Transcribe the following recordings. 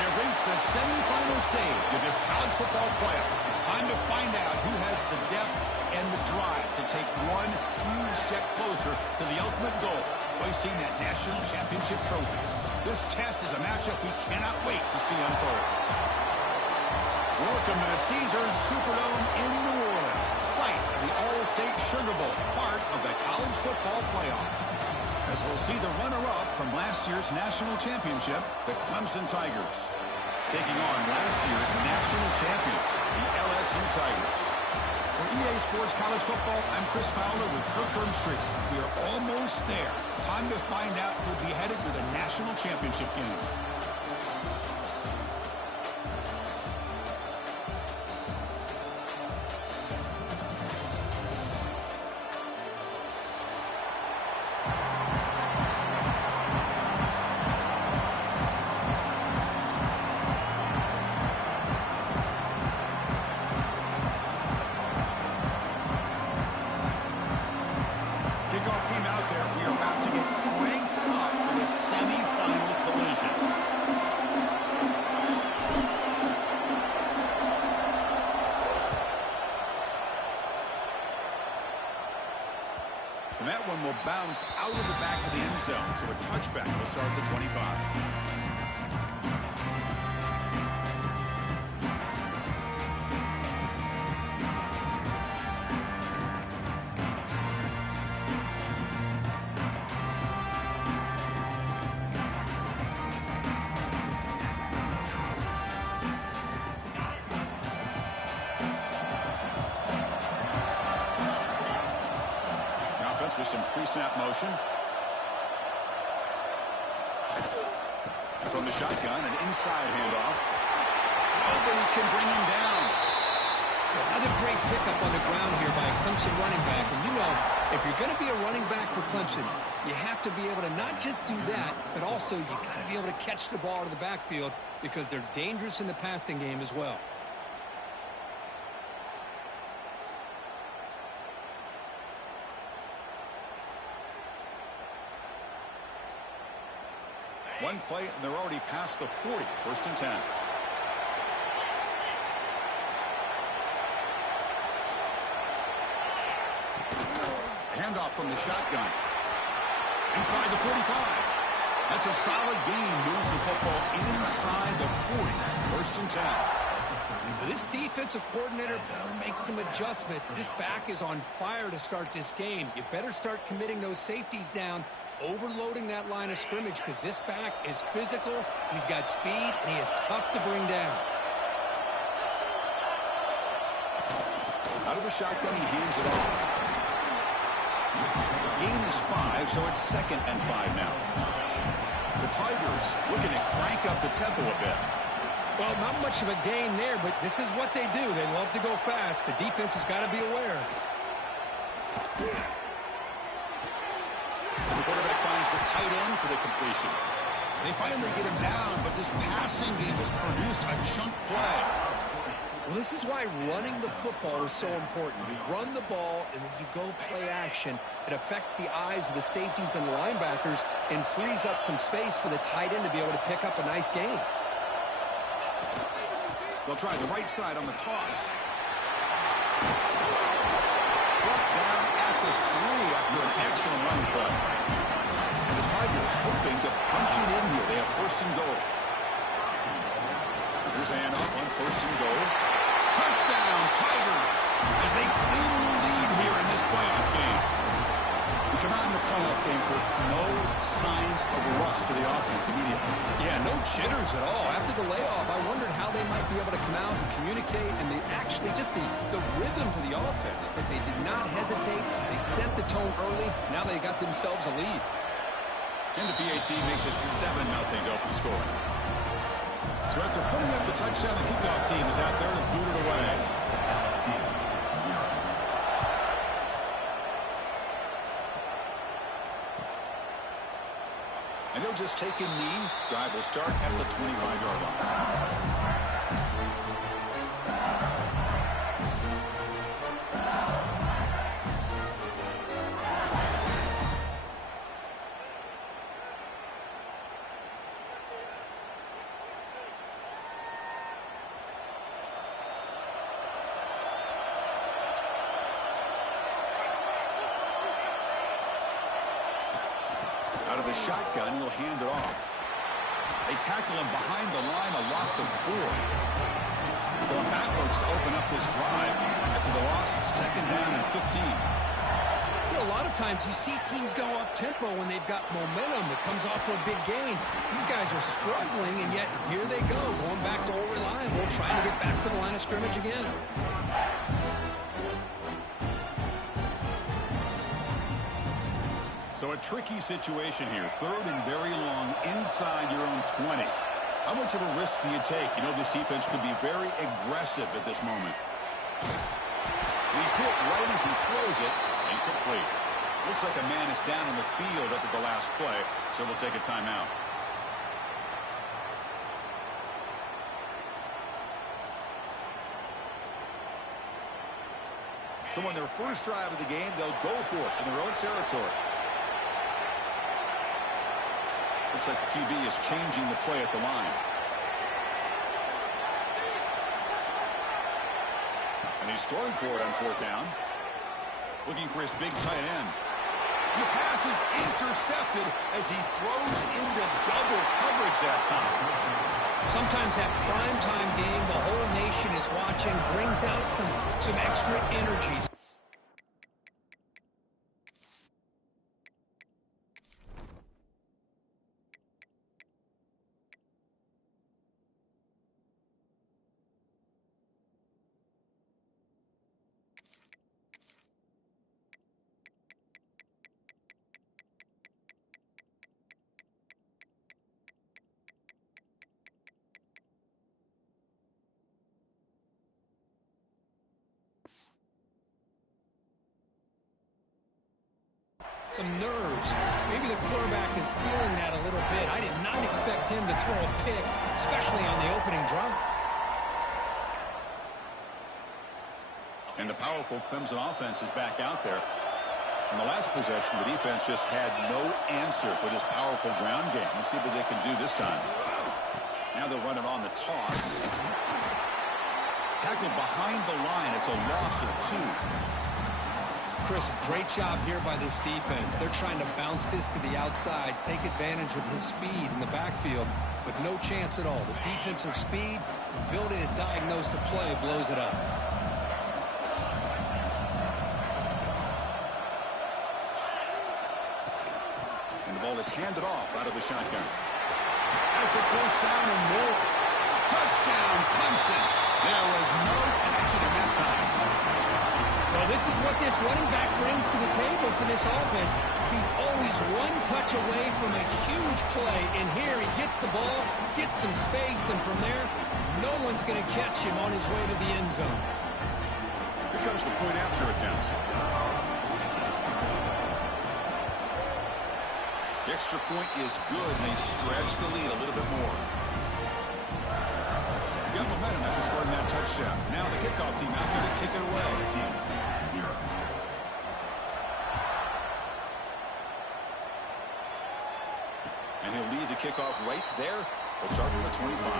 We have reached the semifinal stage of this college football playoff. It's time to find out who has the depth and the drive to take one huge step closer to the ultimate goal, hoisting that national championship trophy. This test is a matchup we cannot wait to see unfold. Welcome to the Caesars Superdome in New Orleans, site of the All-State Sugar Bowl, part of the college football playoff. As we'll see the runner-up from last year's national championship, the Clemson Tigers, taking on last year's national champions, the LSU Tigers. For EA Sports College Football, I'm Chris Fowler with Kirk Street. We are almost there. Time to find out who'll be headed to the national championship game. Team out there, we are about to get cranked up for the semifinal collision. And that one will bounce out of the back of the end zone, so a touchback will start at the 25. With some pre-snap motion. From the shotgun, an inside handoff. Nobody can bring him down. Another great pickup on the ground here by a Clemson running back. And you know, if you're going to be a running back for Clemson, you have to be able to not just do that, but also you got to be able to catch the ball to the backfield because they're dangerous in the passing game as well. One play, and they're already past the 40. First and 10. Handoff from the shotgun. Inside the 45. That's a solid gain. Moves the football inside the 40. First and 10. This defensive coordinator better make some adjustments. This back is on fire to start this game. You better start committing those safeties down, overloading that line of scrimmage, because this back is physical, he's got speed, and he is tough to bring down. Out of the shotgun, he hands it off. The gain is 5, so it's 2nd and 5 now. The Tigers looking to crank up the tempo a bit. Well, not much of a gain there, but this is what they do. They love to go fast. The defense has got to be aware. The quarterback finds the tight end for the completion. They finally get him down, but this passing game has produced a chunk play. Well, this is why running the football is so important. You run the ball, and then you go play action. It affects the eyes of the safeties and the linebackers and frees up some space for the tight end to be able to pick up a nice gain. They'll try the right side on the toss. Brought down at the 3 after an excellent run play. And the Tigers hoping to punch it in here. They have first and goal. Here's a handoff on first and goal. Touchdown, Tigers, as they cleanly lead here in this playoff game. We come out in the playoff game for no signs of rust for the offense immediately. Yeah, no jitters at all. After the layoff, I wondered how they might be able to come out and communicate, and they actually just the rhythm to the offense, but they did not hesitate. They set the tone early. Now they got themselves a lead. And the BAT makes it 7-0 to open scoring. So after putting up the touchdown, the kickoff team is out there to boot it away. And he'll just take a knee. Drive will start at the 25-yard line. the shotgun. He'll hand it off. They tackle him behind the line, a loss of 4. Going backwards to open up this drive after the loss, 2nd down and 15. You know, a lot of times you see teams go up-tempo when they've got momentum that comes off to a big gain. These guys are struggling, and yet here they go, going back to old reliable, trying to get back to the line of scrimmage again. So a tricky situation here. 3rd and very long inside your own 20. How much of a risk do you take? You know, this defense could be very aggressive at this moment. He's hit right as he throws it. Incomplete. Looks like a man is down in the field after the last play, so we'll take a timeout. So on their first drive of the game, they'll go for it in their own territory. Looks like the QB is changing the play at the line. And he's throwing for it on 4th down. Looking for his big tight end. And the pass is intercepted as he throws into double coverage that time. Sometimes that primetime game, the whole nation is watching, brings out some extra energy. Some nerves. Maybe the quarterback is feeling that a little bit. I did not expect him to throw a pick, especially on the opening drive. And the powerful Clemson offense is back out there. In the last possession, the defense just had no answer for this powerful ground game. Let's see what they can do this time. Now they'll run it on the toss. Tackled behind the line. It's a loss of 2. Chris, great job here by this defense. They're trying to bounce this to the outside, take advantage of his speed in the backfield, but no chance at all. The defensive speed, ability to diagnose the play, blows it up. And the ball is handed off out of the shotgun. As the 1st down and more. Touchdown, Clemson. There was no catching him that time. Well, this is what this running back brings to the table for this offense. He's always one touch away from a huge play, and here he gets the ball, gets some space, and from there, no one's going to catch him on his way to the end zone. Here comes the point after attempt. The extra point is good, and they stretch the lead a little bit more. Got momentum after scoring that touchdown. Now the kickoff team out there to kick it away. And he'll lead the kickoff right there. He'll start from the 25.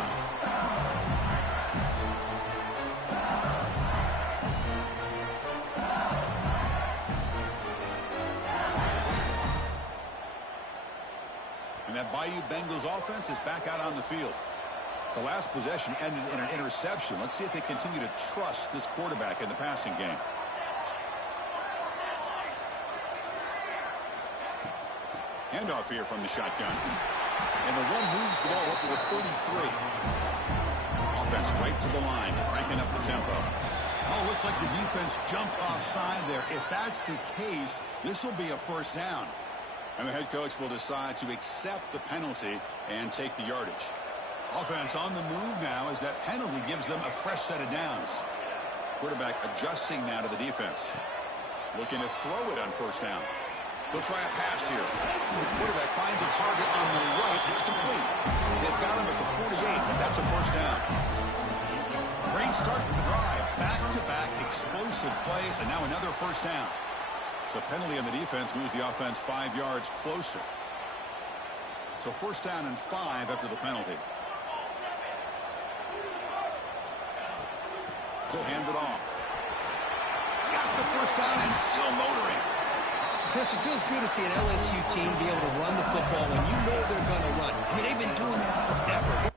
And that Bayou Bengals offense is back out on the field. The last possession ended in an interception. Let's see if they continue to trust this quarterback in the passing game. Handoff here from the shotgun. And the run moves the ball up to the 33. Offense right to the line, cranking up the tempo. Oh, looks like the defense jumped offside there. If that's the case, this will be a 1st down. And the head coach will decide to accept the penalty and take the yardage. Offense on the move now as that penalty gives them a fresh set of downs. Quarterback adjusting now to the defense. Looking to throw it on 1st down. They'll try a pass here. Quarterback finds a target on the right. It's complete. They've got him at the 48, but that's a 1st down. Great start to the drive. Back-to-back explosive plays, and now another 1st down. So penalty on the defense moves the offense 5 yards closer. So 1st down and 5 after the penalty. He'll hand it off. Got the 1st down and still motoring. Chris, it feels good to see an LSU team be able to run the football when you know they're going to run. I mean, they've been doing that forever.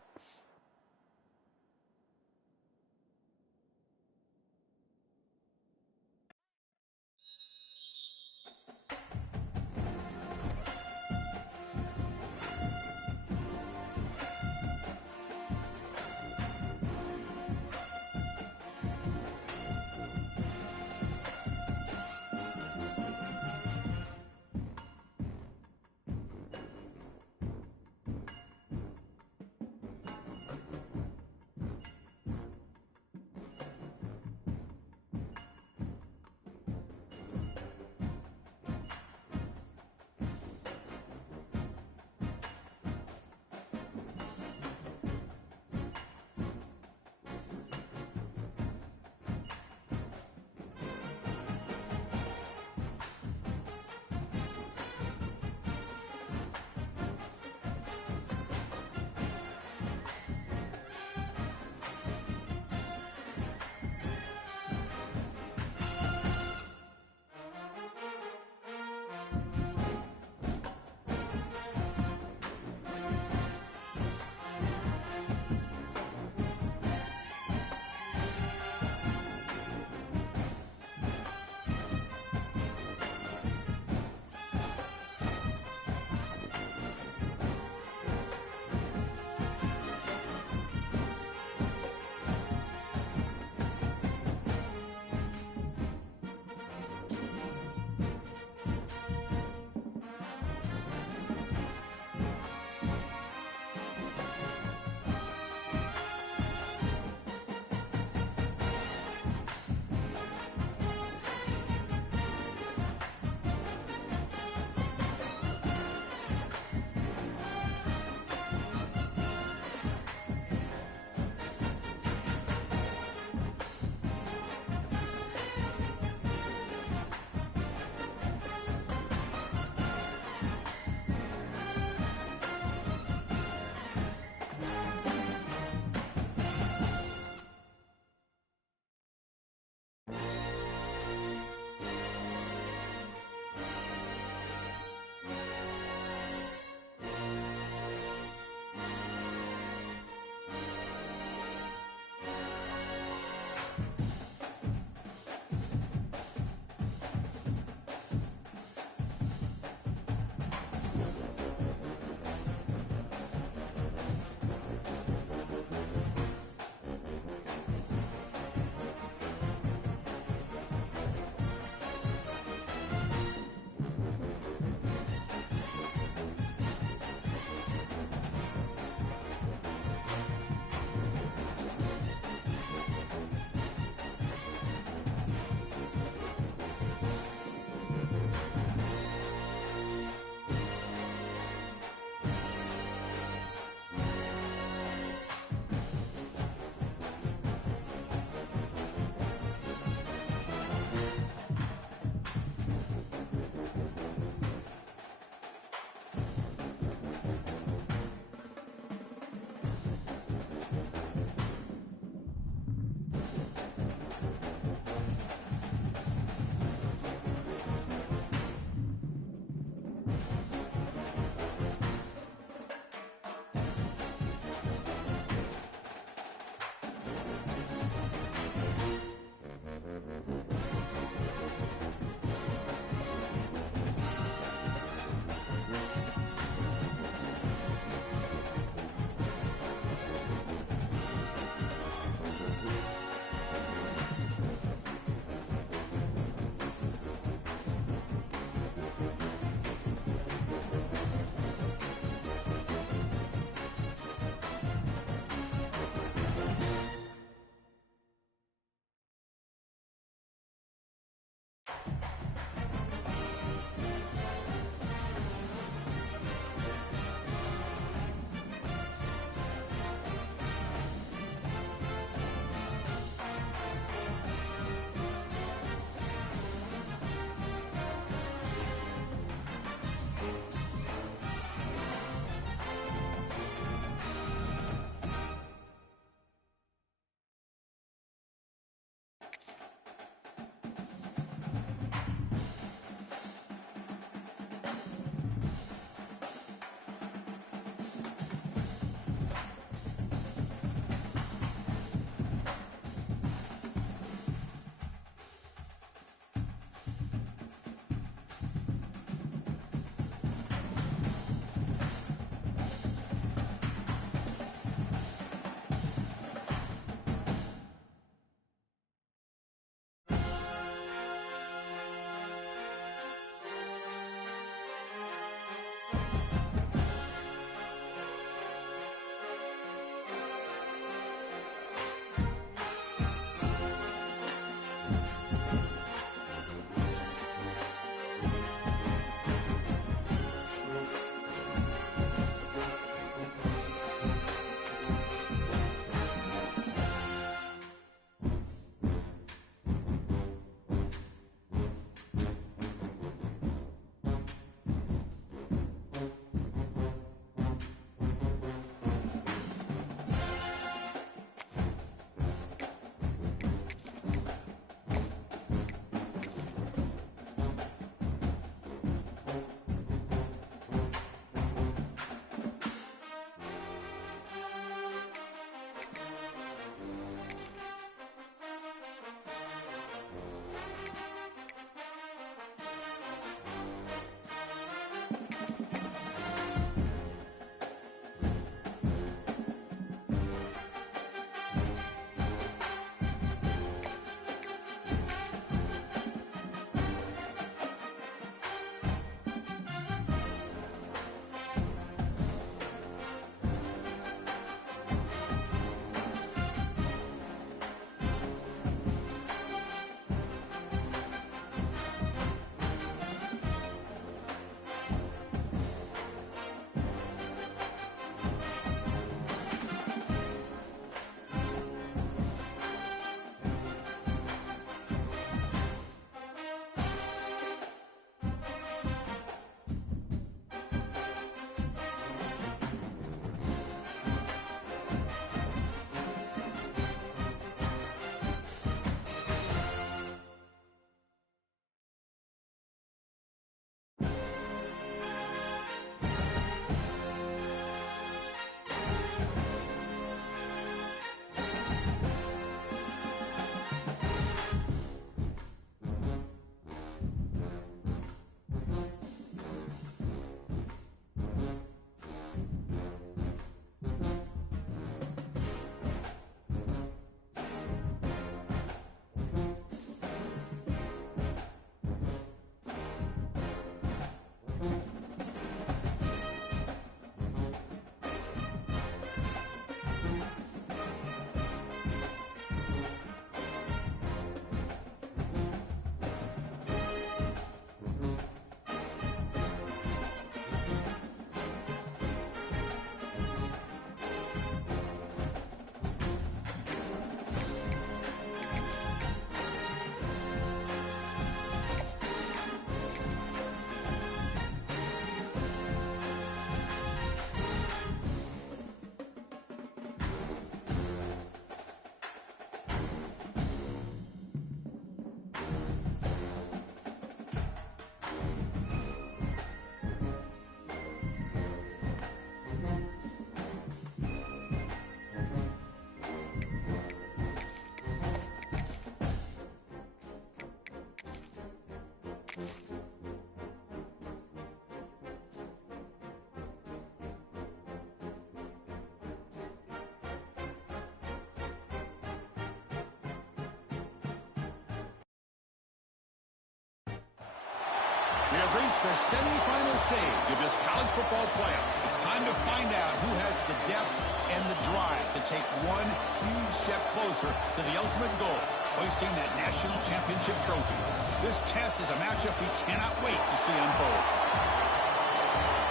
We have reached the semifinal stage of this college football playoff. It's time to find out who has the depth and the drive to take one huge step closer to the ultimate goal, hoisting that national championship trophy. This test is a matchup we cannot wait to see unfold.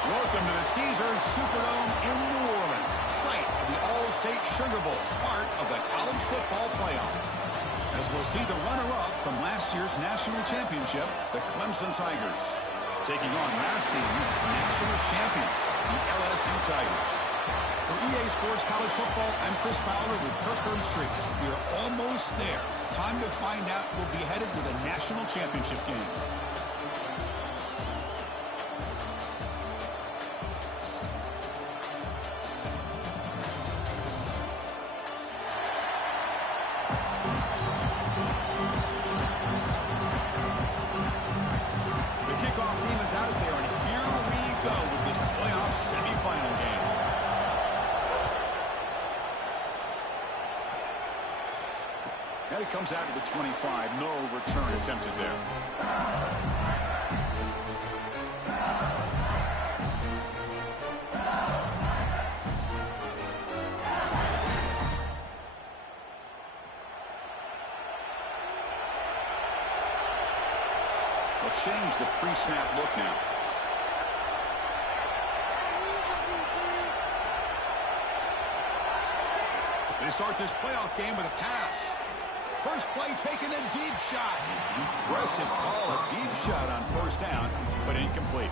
Welcome to the Caesars Superdome in New Orleans, site of the All-State Sugar Bowl, part of the college football playoff. As we'll see the runner-up from last year's national championship, the Clemson Tigers, taking on last season's national champions, the LSU Tigers. For EA Sports College Football, I'm Chris Fowler with Kirk Herbstreit. We are almost there. Time to find out who will be headed to the national championship game. Now he comes out to the 25. No return attempted there. They'll change the pre-snap look now. They start this playoff game with a pass. First play taken, a deep shot. Aggressive call, a deep shot on first down, but incomplete.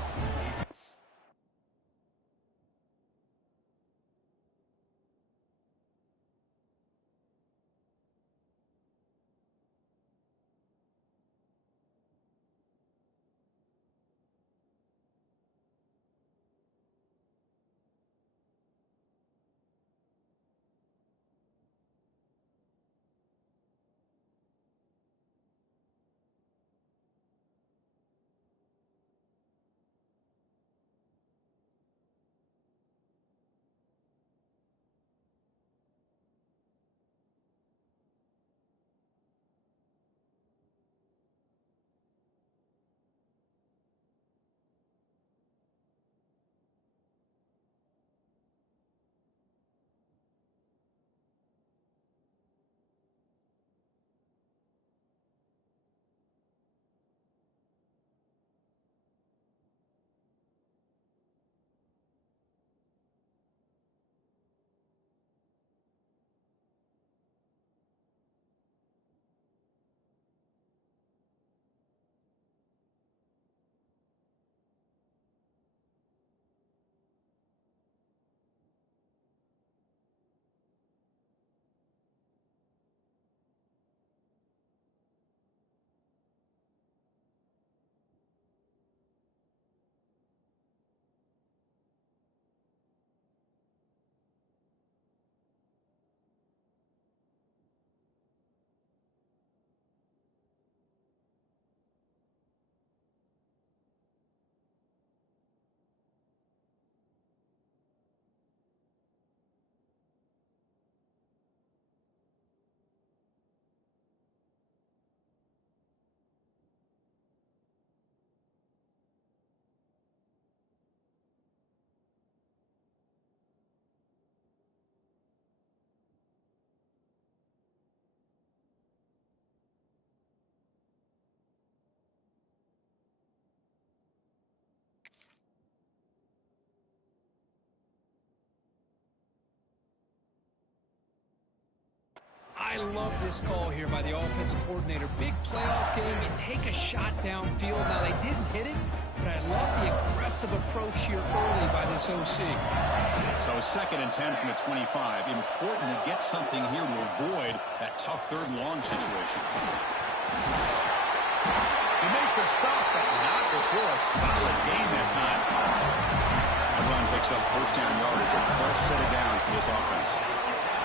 I love this call here by the offensive coordinator. Big playoff game. You take a shot downfield. Now, they didn't hit it, but I love the aggressive approach here early by this OC. So 2nd and 10 from the 25. Important to get something here to avoid that tough 3rd and long situation. You make the stop, but not before a solid gain that time. The run picks up first down yardage, a fresh set of downs for this offense.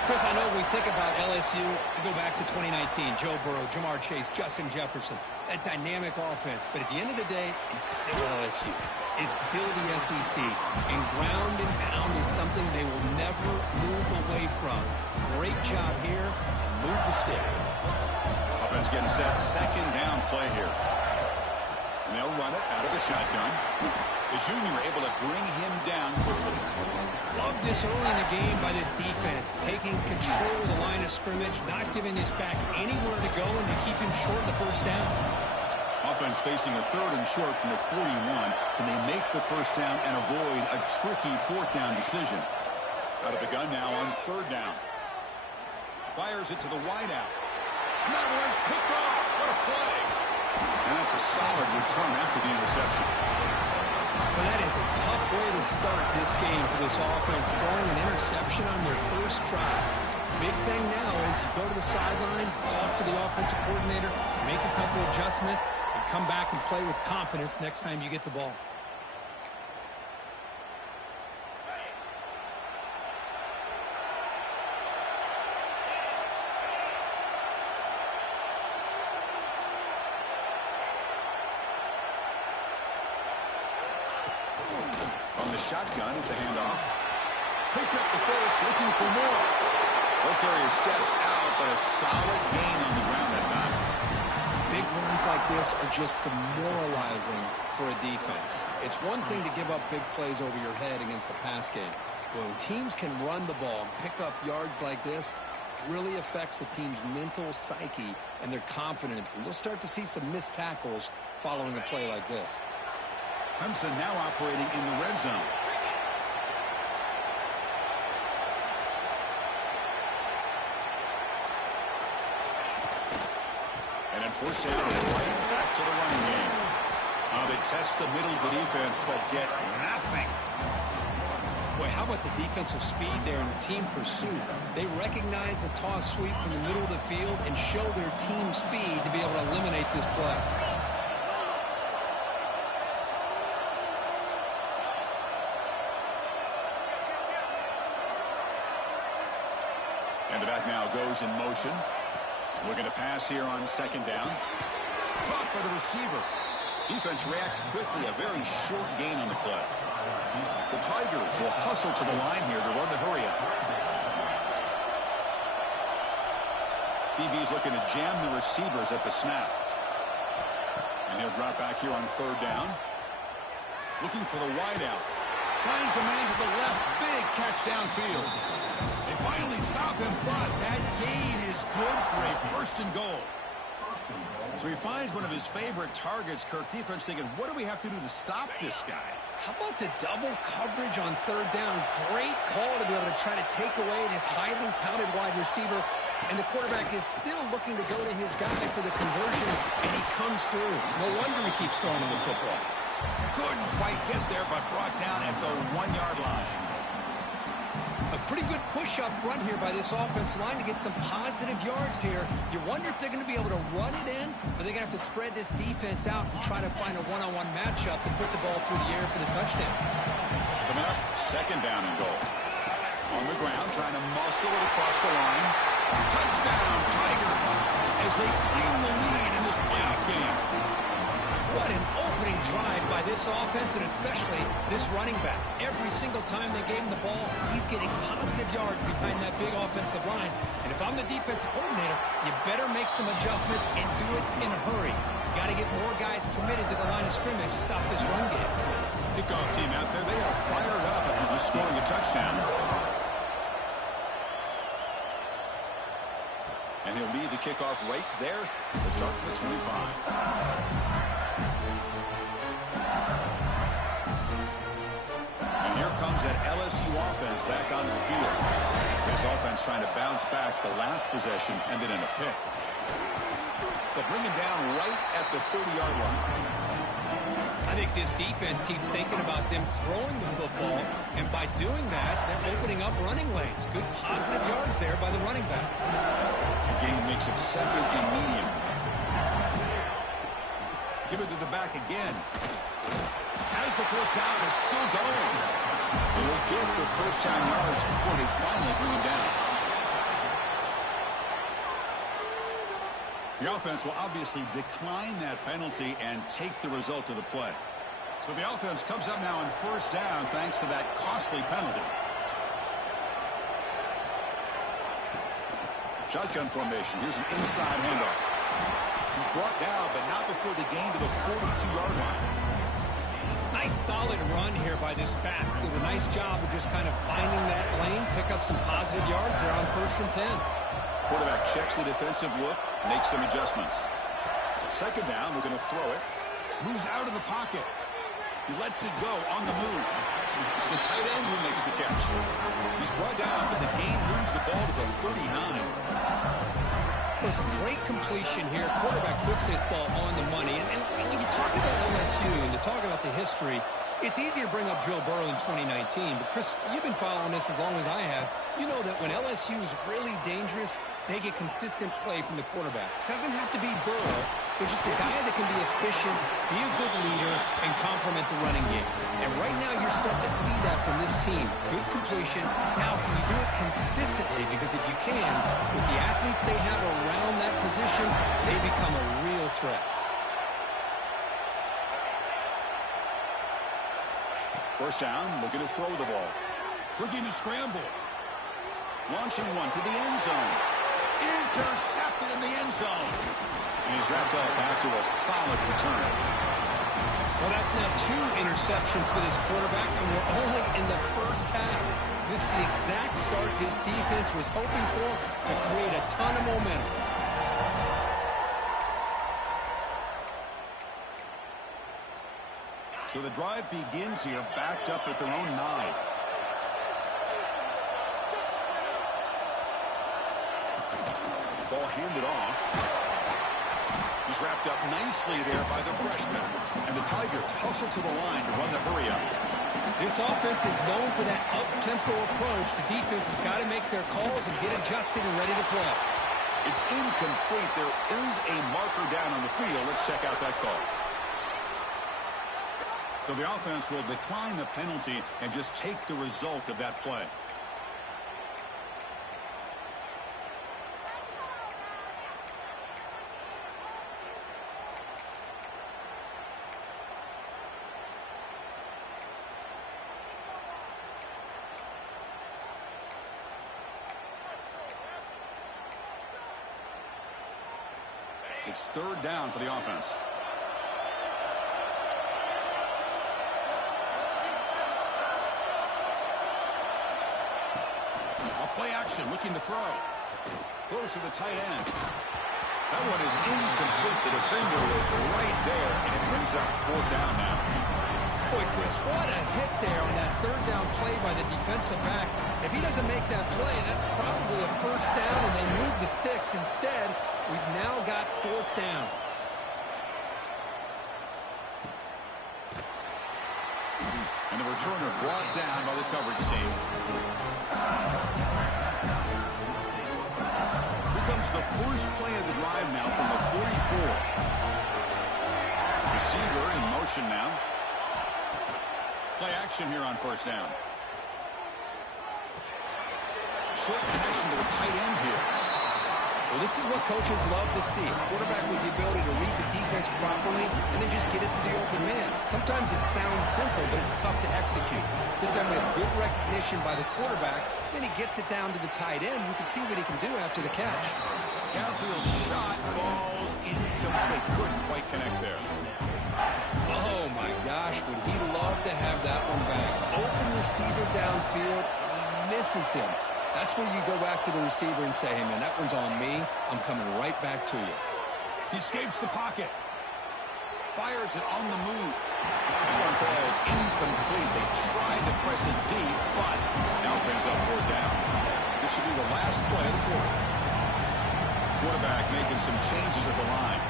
Chris, I know we think about LSU, we go back to 2019, Joe Burrow, Jamar Chase, Justin Jefferson, that dynamic offense. But at the end of the day, it's still LSU. It's still the SEC. And ground and pound is something they will never move away from. Great job here, and move the sticks. Offense getting set, 2nd down play here. And they'll run it out of the shotgun. The junior able to bring him down quickly. Love this early in the game by this defense, taking control of the line of scrimmage, not giving this back anywhere to go, and they keep him short of the first down. Offense facing a 3rd and short from the 41. Can they make the first down and avoid a tricky 4th down decision? Out of the gun now on 3rd down. Fires it to the wideout. And that one's picked off. What a play. And that's a solid return after the interception. Well, that is a tough way to start this game for this offense, throwing an interception on their first drive. Big thing now is you go to the sideline, talk to the offensive coordinator, make a couple adjustments, and come back and play with confidence next time you get the ball. On the shotgun, it's a handoff. Picks up the first, looking for more. Ball carrier steps out, but a solid gain on the ground that time. Big runs like this are just demoralizing for a defense. It's one thing to give up big plays over your head against the pass game. When teams can run the ball and pick up yards like this, it really affects the team's mental psyche and their confidence. And you'll start to see some missed tackles following a play like this. Clemson now operating in the red zone. And then first down, right back to the running game. They test the middle of the defense, but get nothing. Boy, how about the defensive speed there in the team pursuit? They recognize the toss sweep from the middle of the field and show their team speed to be able to eliminate this play. And the back now goes in motion. Looking to pass here on 2nd down. Caught by the receiver. Defense reacts quickly. A very short gain on the play. The Tigers will hustle to the line here to run the hurry up. DB's looking to jam the receivers at the snap. And he'll drop back here on 3rd down. Looking for the wideout. Finds a man to the left. Big catch downfield. They finally stop him, but that gain is good for a 1st and goal. So he finds one of his favorite targets. Kirk, defense thinking, what do we have to do to stop this guy? How about the double coverage on 3rd down? Great call to be able to try to take away this highly touted wide receiver. And the quarterback is still looking to go to his guy for the conversion, and he comes through. No wonder he keeps throwing him the football. Couldn't quite get there, but brought down at the 1-yard line. A pretty good push up front here by this offensive line to get some positive yards here. You wonder if they're going to be able to run it in, or they're going to have to spread this defense out and try to find a one-on-one matchup and put the ball through the air for the touchdown. Coming up, 2nd down and goal. On the ground, trying to muscle it across the line. Touchdown, Tigers, as they claim the lead in this playoff game. What an opening drive by this offense, and especially this running back. Every single time they gave him the ball, he's getting positive yards behind that big offensive line. And if I'm the defensive coordinator, you better make some adjustments and do it in a hurry. You got to get more guys committed to the line of scrimmage to stop this run game. Kickoff team out there, they are fired up after just scoring a touchdown. And he'll lead the kickoff right there to start from the 25. Here comes that LSU offense back onto the field. This offense trying to bounce back the last possession, ended in a pick. They'll bring him down right at the 30-yard line. I think this defense keeps thinking about them throwing the football, and by doing that, they're opening up running lanes. Good positive yards there by the running back. The game makes it 2nd and medium. Give it to the back again. As the first down is still going. They'll get the first down yards before they finally bring him down. The offense will obviously decline that penalty and take the result of the play. So the offense comes up now on 1st down thanks to that costly penalty. Shotgun formation. Here's an inside handoff. He's brought down, but not before the gain to the 42-yard line. Nice solid run here by this back. Did a nice job of just kind of finding that lane, pick up some positive yards there on 1st and 10. Quarterback checks the defensive look, makes some adjustments. 2nd down, we're going to throw it. Moves out of the pocket. He lets it go on the move. It's the tight end who makes the catch. He's brought down, but the gain moves the ball to the 39. It was a great completion here. Quarterback puts this ball on the money. And when you talk about LSU and you talk about the history, it's easy to bring up Joe Burrow in 2019. But, Chris, you've been following this as long as I have. You know that when LSU is really dangerous, they get consistent play from the quarterback. Doesn't have to be Burrow. They're just a guy that can be efficient, be a good leader, and complement the running game. And right now you're starting to see that from this team. Good completion. Now, can you do it consistently? Because if you can, with the athletes they have around that position, they become a real threat. First down, looking to throw the ball. Looking to scramble. Launching one to the end zone. Intercepted in the end zone. And he's wrapped up after a solid return. Well, that's now 2 interceptions for this quarterback, and we're only in the first half. This is the exact start this defense was hoping for to create a ton of momentum. So the drive begins here, backed up at their own 9. Ball handed off. He's wrapped up nicely there by the freshman. And the Tigers hustle to the line to run the hurry up. This offense is known for that up-tempo approach. The defense has got to make their calls and get adjusted and ready to play. It's incomplete. There is a marker down on the field. Let's check out that call. So the offense will decline the penalty and just take the result of that play. It's 3rd down for the offense. Play action, looking to throw. Close to the tight end. That one is incomplete. The defender was right there, and it brings up 4th down now. Boy, Chris, what a hit there on that 3rd down play by the defensive back. If he doesn't make that play, that's probably a 1st down, and they move the sticks. Instead, we've now got 4th down. And the returner brought down by the coverage team. Here comes the first play of the drive now from the 44. Receiver in motion now. Play action here on 1st down. Short connection to the tight end here. Well, this is what coaches love to see. A quarterback with the ability to read the defense properly and then just get it to the open man. Sometimes it sounds simple, but it's tough to execute. This time we have good recognition by the quarterback. Then he gets it down to the tight end. You can see what he can do after the catch. Downfield shot falls incomplete. Couldn't quite connect there. Oh, my gosh. Would he love to have that one back. Open receiver downfield, and he misses him. That's where you go back to the receiver and say, hey, man, that one's on me. I'm coming right back to you. He escapes the pocket. Fires it on the move. That one falls incomplete. They tried to press it deep, but now brings up 4th down. This should be the last play of the quarter. Quarterback making some changes at the line.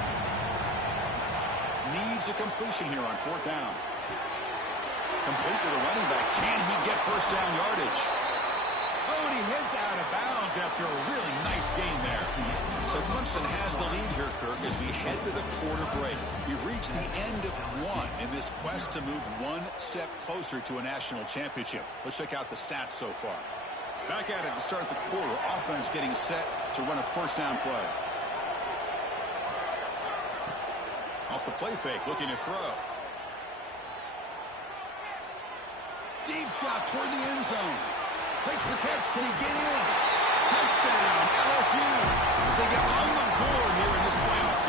Needs a completion here on 4th down. Complete to the running back. Can he get 1st down yardage? Oh, and he heads out of bounds after a really nice gain there. So Clemson has the lead here, Kirk, as we head to the quarter break. We've reached the end of 1 in this quest to move 1 step closer to a national championship. Let's check out the stats so far. Back at it to start the quarter. Offense getting set to run a 1st down play. Off the play fake, looking to throw. Deep shot toward the end zone. Makes the catch. Can he get in? Touchdown, LSU, as they get on the board here in this playoff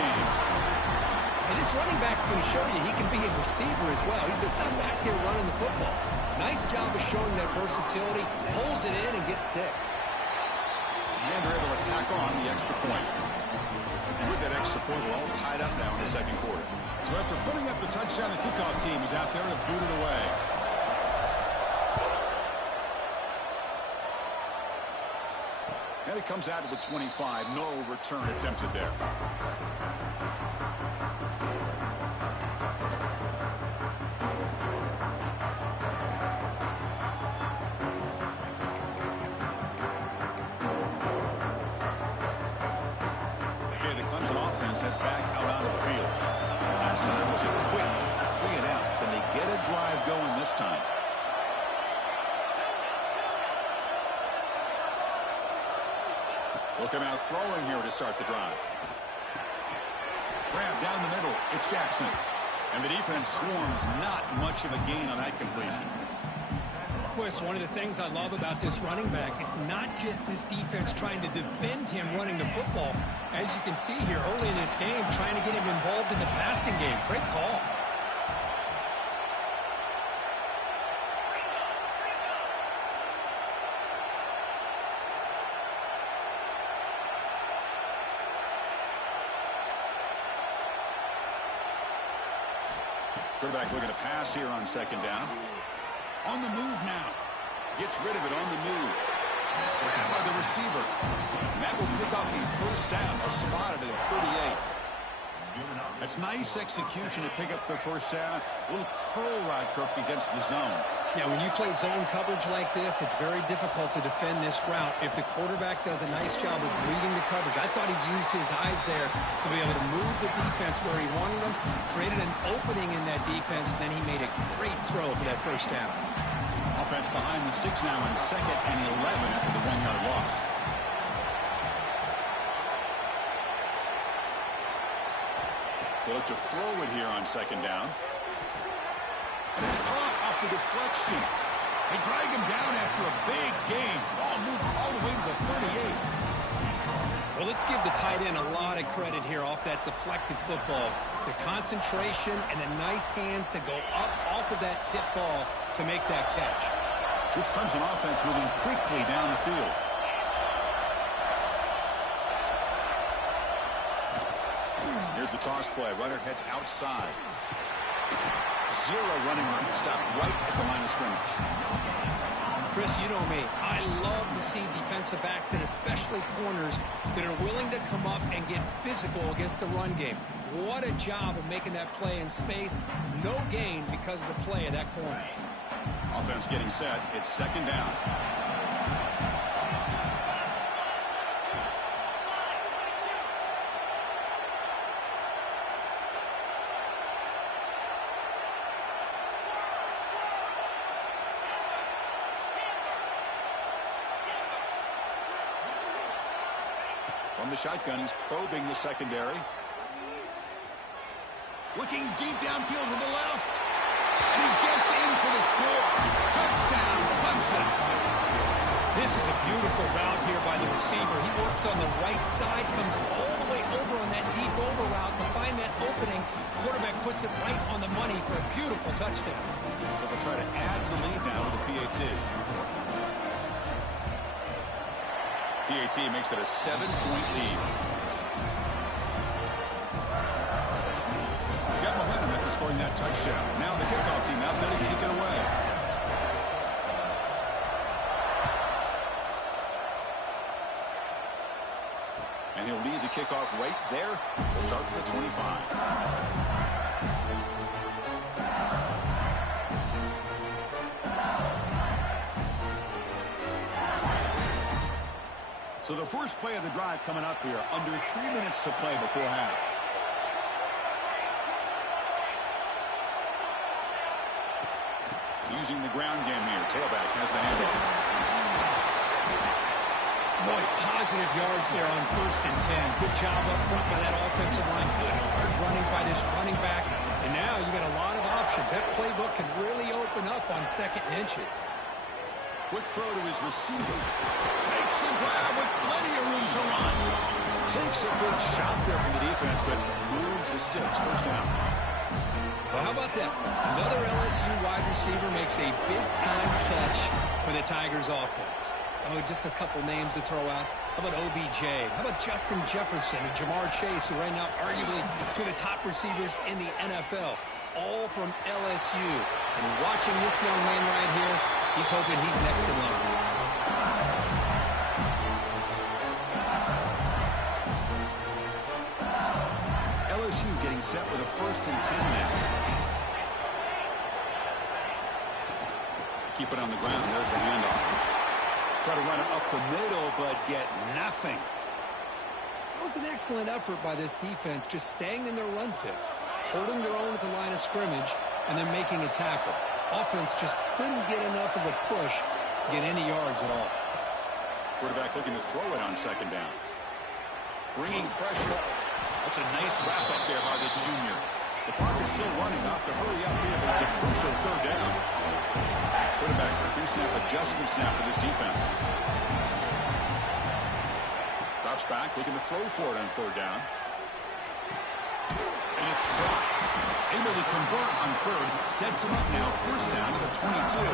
This running back's going to show you he can be a receiver as well. He's just not back there running the football. Nice job of showing that versatility. Pulls it in and gets 6. And they're able to tack on the extra point. And with that extra point, we're all tied up now in the second quarter. So after putting up the touchdown, the kickoff team is out there to boot it away. And it comes out to the 25. No return attempted there. Okay, the Clemson offense heads back out onto the field. Last time was a quick 3 and out. Can they get a drive going this time? Look out throwing here to start the drive. Grab down the middle. It's Jackson. And the defense swarms. Not much of a gain on that completion. Well, it's one of the things I love about this running back. It's not just this defense trying to defend him running the football. As you can see here early in this game, trying to get him involved in the passing game. Great call. Quarterback looking to pass here on second down. On the move now. Gets rid of it on the move. Grabbed by the receiver. And that will pick up the first down. A spot at the 38. That's nice execution to pick up the first down. A little curl ride crook against the zone. Yeah, when you play zone coverage like this, it's very difficult to defend this route if the quarterback does a nice job of reading the coverage. I thought he used his eyes there to be able to move the defense where he wanted them, created an opening in that defense, and then he made a great throw for that first down. Offense behind the 6 now on 2nd and 11 after the 1-yard loss. They look to throw it here on second down. And it's caught off the deflection. They drag him down after a big gain. Ball moved all the way to the 38. Well, let's give the tight end a lot of credit here off that deflected football. The concentration and the nice hands to go up off of that tip ball to make that catch. This Clemson offense moving quickly down the field. Here's the toss play. Runner heads outside. 0 running room. Stop right at the line of scrimmage. Chris, you know me. I love to see defensive backs and especially corners that are willing to come up and get physical against the run game. What a job of making that play in space. No gain because of the play of that corner. Offense getting set. It's second down. From the shotgun, he's probing the secondary. Looking deep downfield to the left. And he gets in for the score. Touchdown, Clemson. This is a beautiful route here by the receiver. He works on the right side, comes all the way over on that deep over route to find that opening. Quarterback puts it right on the money for a beautiful touchdown. They'll try to add the lead now to the PAT. PAT makes it a 7-point lead. Got momentum after scoring that touchdown. Now the kickoff team out there to kick it away. And he'll lead the kickoff right there. We'll start with the 25. So the first play of the drive coming up here. Under 3 minutes to play before half. Using the ground game here. Tailback has the handoff. Boy, positive yards there on 1st and 10. Good job up front by that offensive line. Good hard running by this running back. And now you got a lot of options. That playbook can really open up on 2nd and inches. Quick throw to his receiver. Makes the grab with plenty of room to run. Takes a big shot there from the defense, but moves the the sticks. First down. Well, how about that? Another LSU wide receiver makes a big-time catch for the Tigers offense. Oh, just a couple names to throw out. How about OBJ? How about Justin Jefferson and Jamar Chase, who right now arguably two of the top receivers in the NFL, all from LSU. And watching this young man right here, he's hoping he's next in line. LSU getting set with a 1st and 10 now. Keep it on the ground. There's the handoff. Try to run it up the middle, but get nothing. That was an excellent effort by this defense, just staying in their run fits, holding their own at the line of scrimmage, and then making a tackle. Offense just couldn't get enough of a push to get any yards at all. Quarterback looking to throw it on 2nd down. Bringing pressure. That's a nice wrap up there by the junior. The clock is still running off to hurry up here, but it's a crucial 3rd down. Quarterback pre-snap adjustments now for this defense. Drops back, looking to throw for it on 3rd down. And it's caught. Able to convert on 3rd. Sets him up now. 1st down to the 22.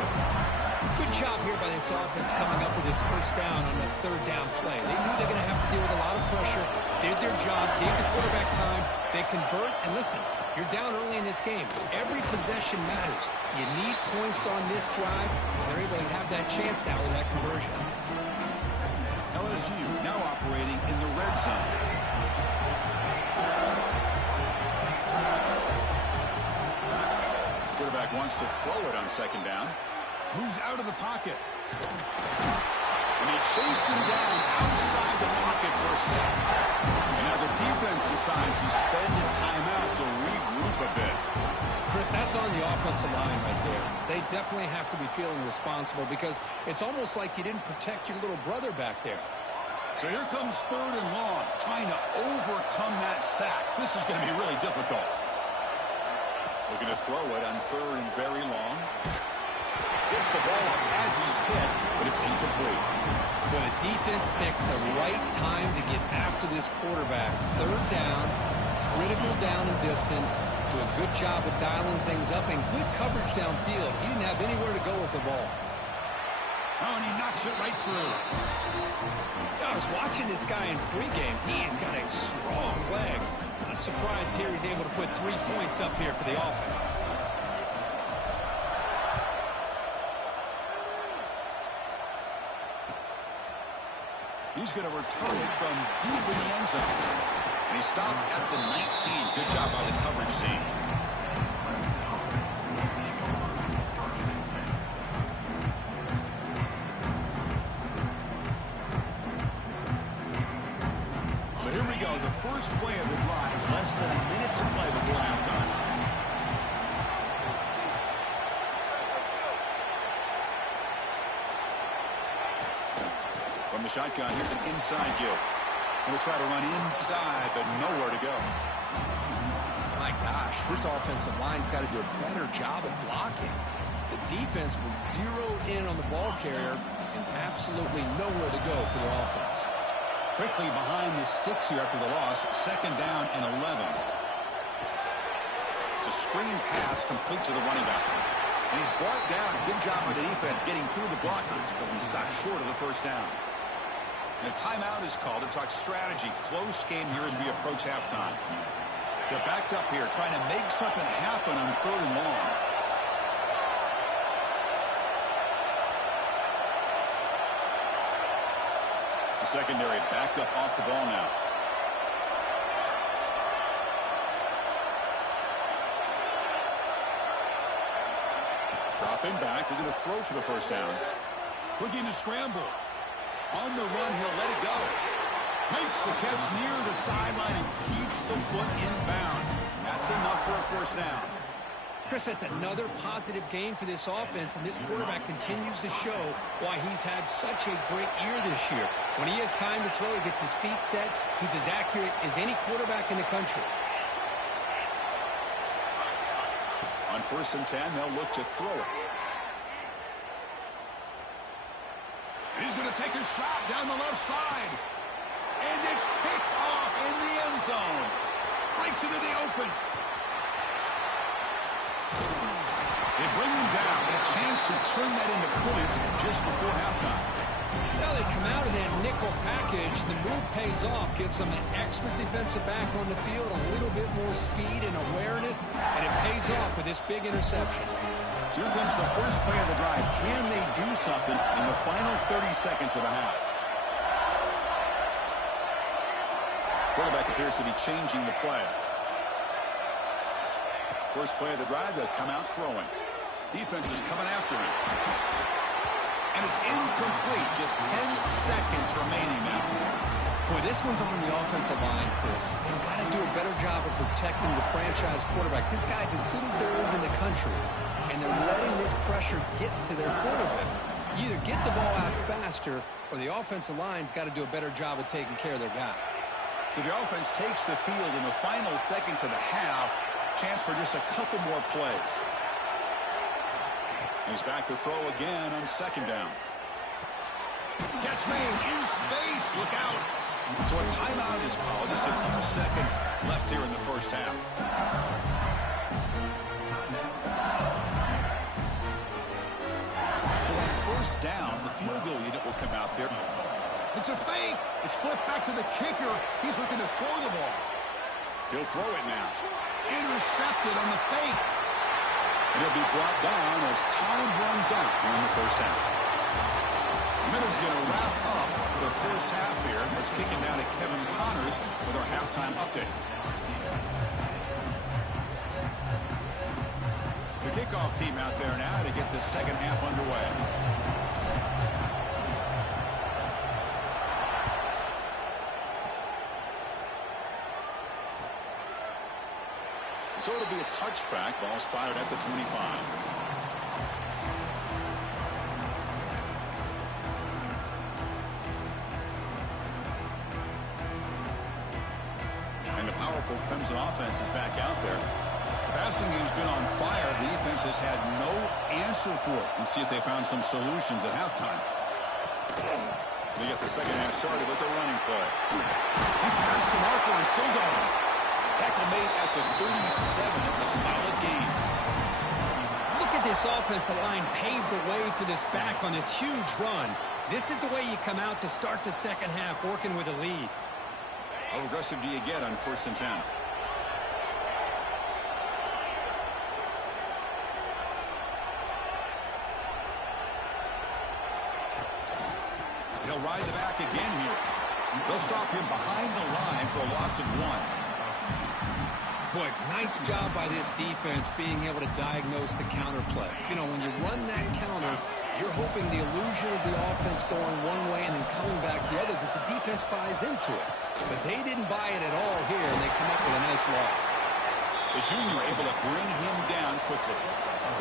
Good job here by this offense coming up with this 1st down on the 3rd down play. They knew they're going to have to deal with a lot of pressure. Did their job, gave the quarterback time. They convert, and listen, you're down early in this game. Every possession matters. You need points on this drive, and they're able to have that chance now with that conversion. LSU now operating in the red zone. Quarterback wants to throw it on 2nd down. Moves out of the pocket. And they chase him down outside the pocket for a sack. And now the defense decides to spend a timeout to regroup a bit. Chris, that's on the offensive line right there. They definitely have to be feeling responsible because it's almost like you didn't protect your little brother back there. So here comes 3rd and long, trying to overcome that sack. This is going to be really difficult. Looking to throw it on 3rd and very long. Gets the ball up as he's hit, but it's incomplete. Well, the defense picks the right time to get after this quarterback. 3rd down, critical down and distance. Do a good job of dialing things up and good coverage downfield. He didn't have anywhere to go with the ball. Oh, and he knocks it right through. I was watching this guy in pregame. He's got a strong leg. Not surprised here he's able to put 3 points up here for the offense. He's going to return it from deep in the end zone. And he stopped at the 19. Good job by the coverage team. So here we go. The first play of the drive. Less than a minute to play before halftime. From the shotgun, here's an inside give. We'll try to run inside, but nowhere to go. My gosh, this offensive line's got to do a better job of blocking. The defense was zeroed in on the ball carrier and absolutely nowhere to go for their offense. Quickly behind the sticks here after the loss. 2nd down and 11. It's a screen pass complete to the running back. And he's brought down. Good job by the defense getting through the blockers, but we stopped short of the 1st down. And a timeout is called to talk strategy. Close game here as we approach halftime. They're backed up here trying to make something happen on 3rd and long. The secondary backed up off the ball now. Dropping back, looking to throw for the 1st down. Looking to scramble. On the run, he'll let it go. Makes the catch near the sideline and keeps the foot in bounds. That's enough for a 1st down. Chris, that's another positive game for this offense, and this quarterback continues to show why he's had such a great year this year. When he has time to throw, he gets his feet set. He's as accurate as any quarterback in the country. On 1st and 10, they'll look to throw it. He's going to take a shot down the left side. And it's picked off in the end zone. Breaks Gets into the open. They bring him down. A chance to turn that into points just before halftime. Now they come out of that nickel package. The move pays off, gives them an extra defensive back on the field, a little bit more speed and awareness, and it pays off with this big interception. So here comes the first play of the drive. Can they do something in the final 30 seconds of the half? Quarterback appears to be changing the play. First play of the drive, they'll come out throwing. Defense is coming after him. And it's incomplete. Just 10 seconds remaining now. Boy, this one's on the offensive line, Chris. They've got to do a better job of protecting the franchise quarterback. This guy's as good as there is in the country. And they're letting this pressure get to their quarterback. You either get the ball out faster, or the offensive line's got to do a better job of taking care of their guy. So the offense takes the field in the final seconds of the half. Chance for just a couple more plays. He's back to throw again on second down. Catch made in space. Look out. So a timeout is called. Just a few seconds left here in the first half. So on first down, the field goal unit will come out there. It's a fake. It's flipped back to the kicker. He's looking to throw the ball. He'll throw it now. Intercepted on the fake. And he'll be brought down as time runs out here in the first half. Miller's going to wrap up the first half here. Let's kick it down to Kevin Connors with our halftime update. The kickoff team out there now to get the second half underway. So it'll be a touchback. Ball spotted at the 25. And the powerful Clemson offense is back out there. The passing game's been on fire. The defense has had no answer for it. And see if they found some solutions at halftime. They get the second half started with the running play. He's past the marker and still going. Tackle made at the 37. It's a solid game. Look at this offensive line paved the way for this back on this huge run. This is the way you come out to start the second half, working with a lead. How aggressive do you get on 1st and 10? He'll ride the back again here. They'll stop him behind the line for a loss of 1. Boy, nice job by this defense being able to diagnose the counter play. You know, when you run that counter, you're hoping the illusion of the offense going one way and then coming back the other, that the defense buys into it. But they didn't buy it at all here, and they come up with a nice loss. The junior able to bring him down quickly.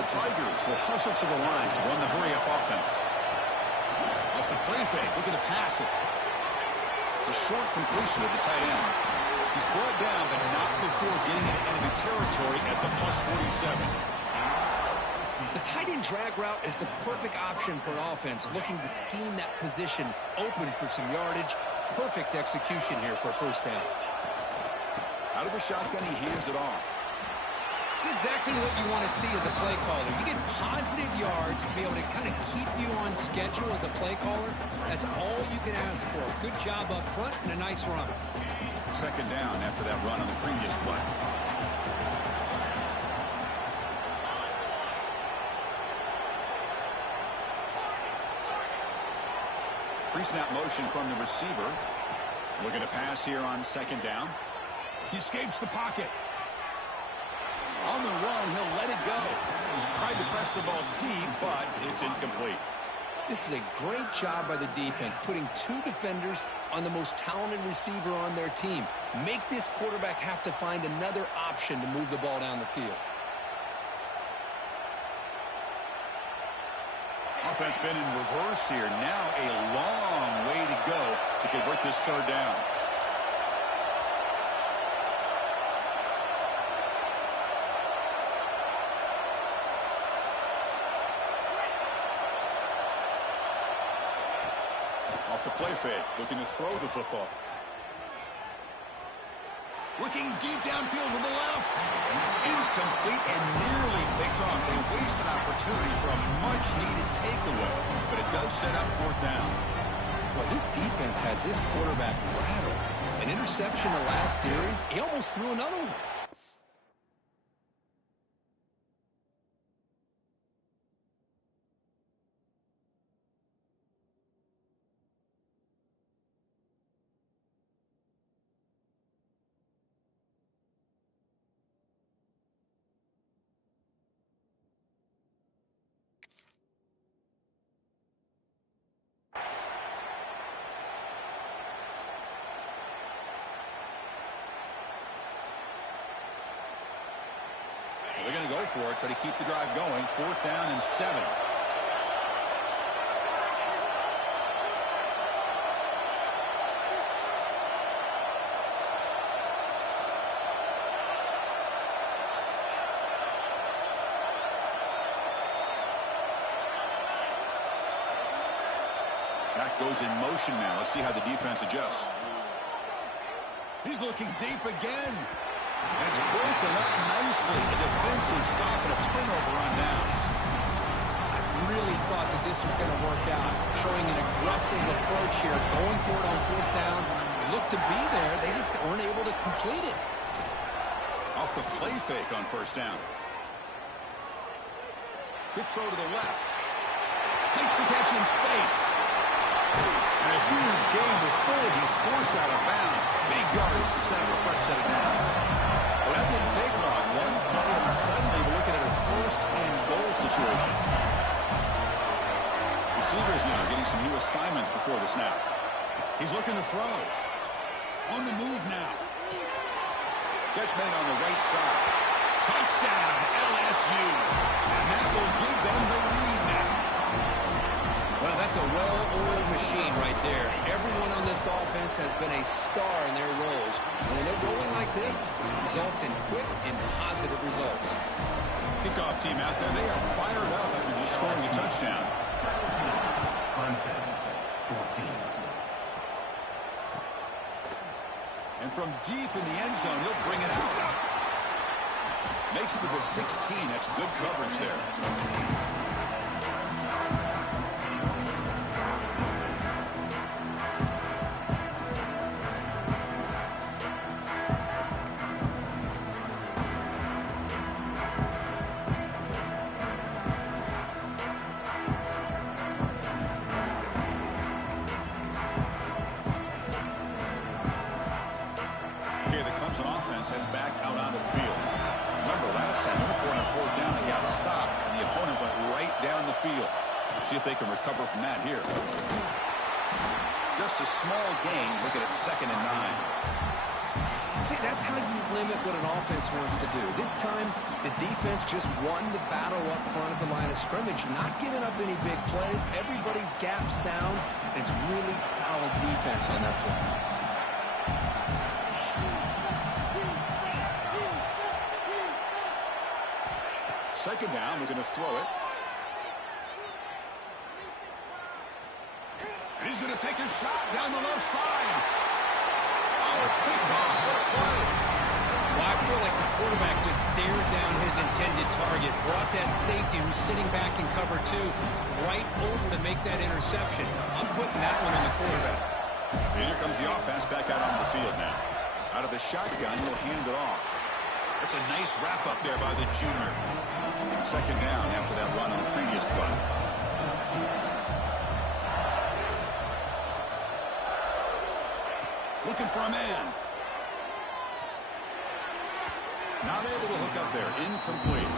The Tigers will hustle to the line to run the hurry-up offense. Off the play fake, looking to pass it. The short completion of the tight end. He's brought down, but not before getting into enemy territory at the +47. The tight end drag route is the perfect option for an offense looking to scheme that position open for some yardage. Perfect execution here for a first down. Out of the shotgun, he hands it off. It's exactly what you want to see as a play caller. You get positive yards to be able to kind of keep you on schedule as a play caller. That's all you can ask for. Good job up front and a nice run. Second down after that run on the previous play. Pre-snap motion from the receiver. Looking to pass here on second down. He escapes the pocket. On the run, he'll let it go. Tried to press the ball deep, but it's incomplete. This is a great job by the defense, putting 2 defenders on the most talented receiver on their team. Make this quarterback have to find another option to move the ball down the field. Offense been in reverse here. Now a long way to go to convert this third down. Off the play fake, looking to throw the football. Looking deep downfield incomplete and nearly picked off. They wasted opportunity for a much-needed takeaway, but it does set up fourth down. Well, this defense has this quarterback rattled. An interception the last series, he almost threw another one. They're going to go for it, try to keep the drive going. Fourth down and 7. That goes in motion now. Let's see how the defense adjusts. He's looking deep again. And it's broken up nicely. A defensive stop and a turnover on downs. I really thought that this was going to work out. Showing an aggressive approach here. Going for it on fourth down. Looked to be there. They just weren't able to complete it. Off the play fake on first down. Good throw to the left. Makes the catch in space. And a huge gain before he's forced out of bounds. Big yards to set up a fresh set of downs. Well, that didn't take long. One play and suddenly we're looking at a first and goal situation. Receivers now getting some new assignments before the snap. He's looking to throw. On the move now. Catch made on the right side. Touchdown, LSU. And that will give them the lead now. Well, that's a well-oiled machine right there. Everyone on this offense has been a star in their roles. And when they're rolling like this, it results in quick and positive results. Kickoff team out there. They are fired up after just scoring a touchdown. And from deep in the end zone, he'll bring it out. Makes it to the 16. That's good coverage there. Heads back out onto the field. Remember, last time, they were for a fourth down and got stopped, and the opponent went right down the field. Let's see if they can recover from that here. Just a small gain. Look at it, 2nd and 9. See, that's how you limit what an offense wants to do. This time, the defense just won the battle up front at the line of scrimmage, not giving up any big plays. Everybody's gap sound. It's really solid defense on that play. Second down, we're going to throw it. And he's going to take a shot down the left side. Oh, it's picked off. What a play. Well, I feel like the quarterback just stared down his intended target, brought that safety who's sitting back in cover 2 right over to make that interception. I'm putting that one on the quarterback. And here comes the offense back out on the field now. Out of the shotgun, he'll hand it off. That's a nice wrap up there by the junior. Second down after that run on the previous play. Looking for a man. Not able to hook up there. Incomplete.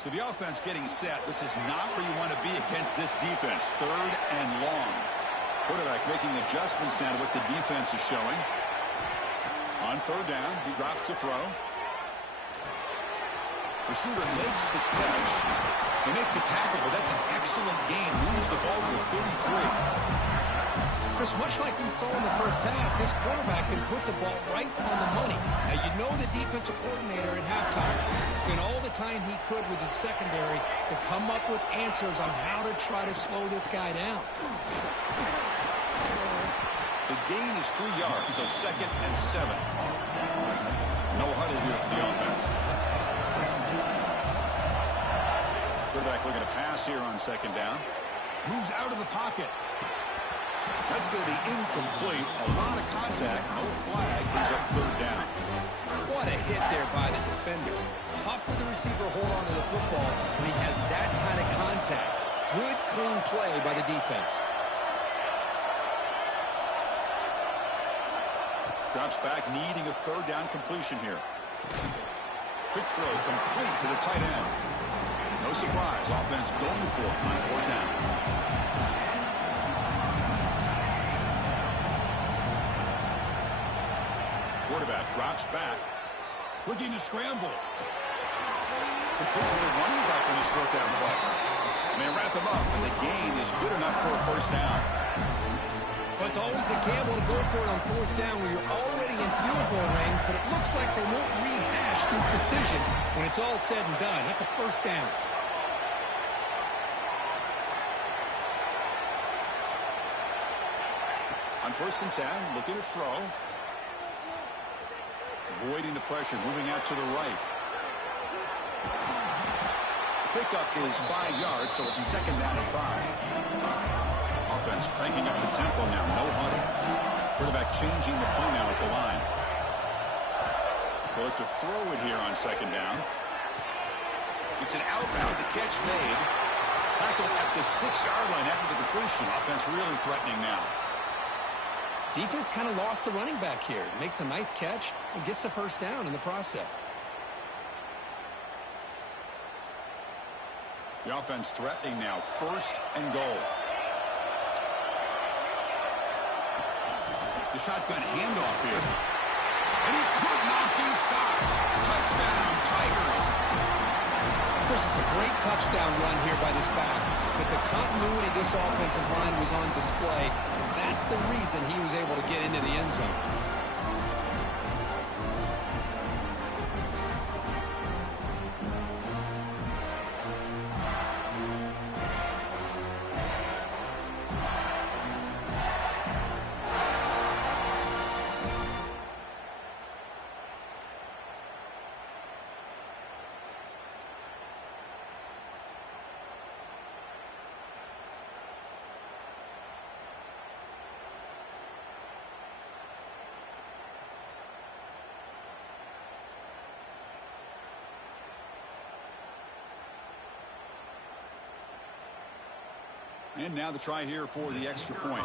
So the offense getting set. This is not where you want to be against this defense. 3rd and long. Quarterback making adjustments down to what the defense is showing. On 3rd down, he drops to throw. Receiver makes the catch. They make the tackle, but that's an excellent game. Moves the ball to the 33. Chris, much like we saw in the first half, this quarterback can put the ball right on the money. Now, you know the defensive coordinator at halftime spent all the time he could with his secondary to come up with answers on how to try to slow this guy down. The gain is 3 yards, so 2nd and 7. No huddle here for the offense. Quarterback looking to pass here on 2nd down. Moves out of the pocket. That's going to be incomplete. A lot of contact. No flag. Brings up 3rd down. What a hit there by the defender. Tough for the receiver to hold on to the football when he has that kind of contact. Good, clean play by the defense. Drops back, needing a 3rd down completion here. Quick throw, complete to the tight end. No surprise. Offense going for it on 4th down. Quarterback drops back. Looking to scramble. Complete with a running back on his 4th down play. And they wrap him up, and the gain is good enough for a 1st down. Well, it's always a gamble to go for it on 4th down where you're already in field goal range, but it looks like they won't rehash this decision when it's all said and done. That's a 1st down. On 1st and 10, looking to throw. Avoiding the pressure, moving out to the right. Pickup is 5 yards, so it's 2nd down and 5. Offense cranking up the tempo now, no huddle. Quarterback changing the play now at the line. They'll look to throw it here on 2nd down. It's an outbound, the catch made. Tackle at the 6-yard line after the completion. Offense really threatening now. Defense kind of lost the running back here. Makes a nice catch and gets the 1st down in the process. The offense threatening now. 1st and goal. The shotgun handoff here. And he could not be stopped. Touchdown, Tigers. Chris, it's a great touchdown run here by this back. But the continuity of this offensive line was on display. And that's the reason he was able to get into the end zone. And now the try here for the extra point.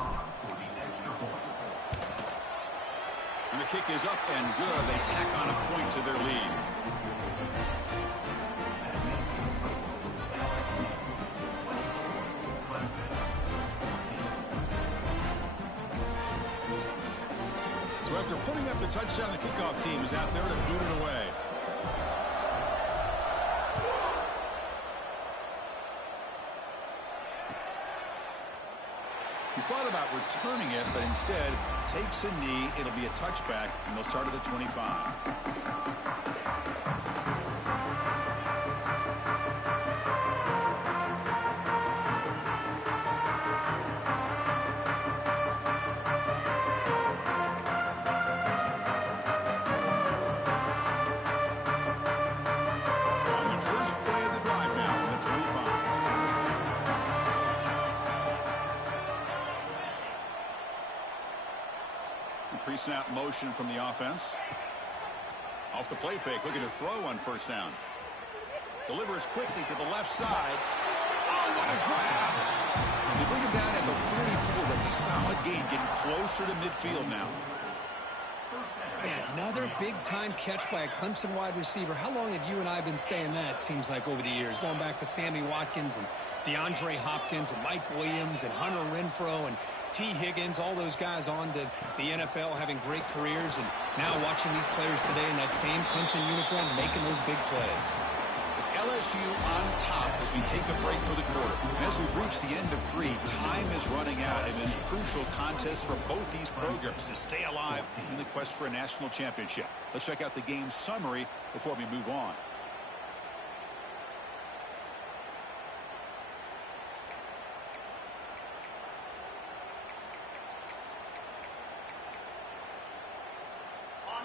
And the kick is up and good. They tack on a point to their lead. So after putting up the touchdown, the kickoff team is out there to boot it away. He thought about returning it, but instead takes a knee. It'll be a touchback, and they'll start at the 25. On the first play of the drive now from the 25. Pre-snap motion from the offense. Off the play fake, looking to throw on 1st down. Delivers quickly to the left side. Oh, what a grab! They bring him down at the 44. That's a solid gain, getting closer to midfield now. Man, another big-time catch by a Clemson wide receiver. How long have you and I been saying that, seems like, over the years? Going back to Sammy Watkins and DeAndre Hopkins and Mike Williams and Hunter Renfrow and T. Higgins, all those guys on to the NFL having great careers, and now watching these players today in that same Clemson uniform making those big plays. It's LSU on top as we take a break for the quarter. As we reach the end of 3, time is running out in this crucial contest for both these programs to stay alive in the quest for a national championship. Let's check out the game summary before we move on.